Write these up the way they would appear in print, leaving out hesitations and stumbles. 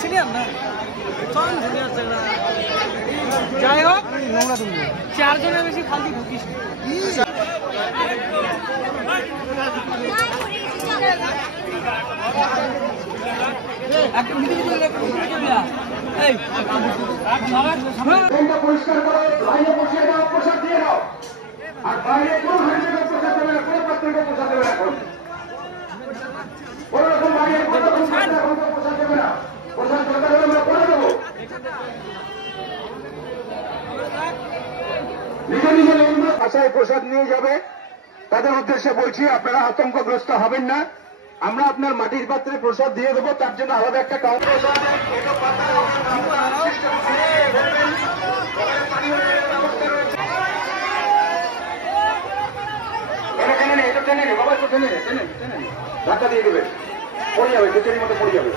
Senior না চল junior ঝগড়া যাই হোক নোংরা তুমি চারজনের বেশি ফালতু ঢুকিস পরিষ্কার করো, লাইনে বসিয়ে দাও, প্রসাদ দিয়ে দাও। আর বাইরে কোনো হাঁড়িতে প্রসাদ দেবে না, কোনো পাত্রকে প্রসাদ দেবে না। এখন কোন রকম বাইরে কোনো রকম প্রসাদ দেবে না। প্রসাদ দরকার হলে আমরা করে দেবো। নিজে নিজে বাসায় প্রসাদ নিয়ে যাবে, তাদের উদ্দেশ্যে বলছি আপনারা আতঙ্কগ্রস্ত হবেন না। আমরা আপনার মাটির পাত্রে প্রসাদ দিয়ে দেবো, তার জন্য আলাদা একটা কাউন্টার ধাক্কা দিয়ে দেবে, পড়ে যাবে, ভেতরের মধ্যে পড়ে যাবে।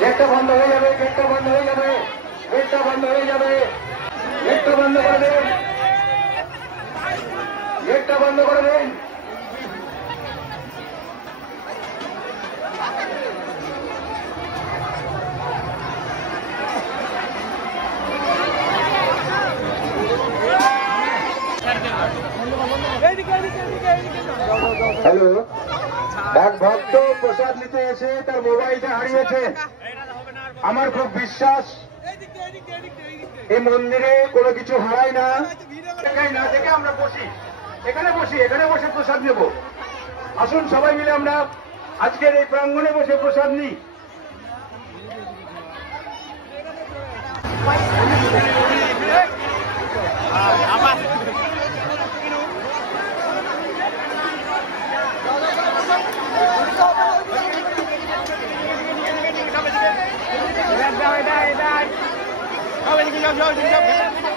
গেটটা বন্ধ হয়ে যাবে, গেটটা বন্ধ হয়ে যাবে, গেটটা বন্ধ হয়ে যাবে, গেটটা বন্ধ করে দেন, গেটটা বন্ধ করে দেন। হ্যালো, এক ভক্ত প্রসাদ নিতে এসে তার মোবাইলটা হারিয়েছে। আমার খুব বিশ্বাস এই মন্দিরে কোনো কিছু হারায় না। না দেখে আমরা বসি, এখানে বসে প্রসাদ নেব। আসুন সবাই মিলে আমরা আজকের এই প্রাঙ্গণে বসে প্রসাদ নিই। Đây.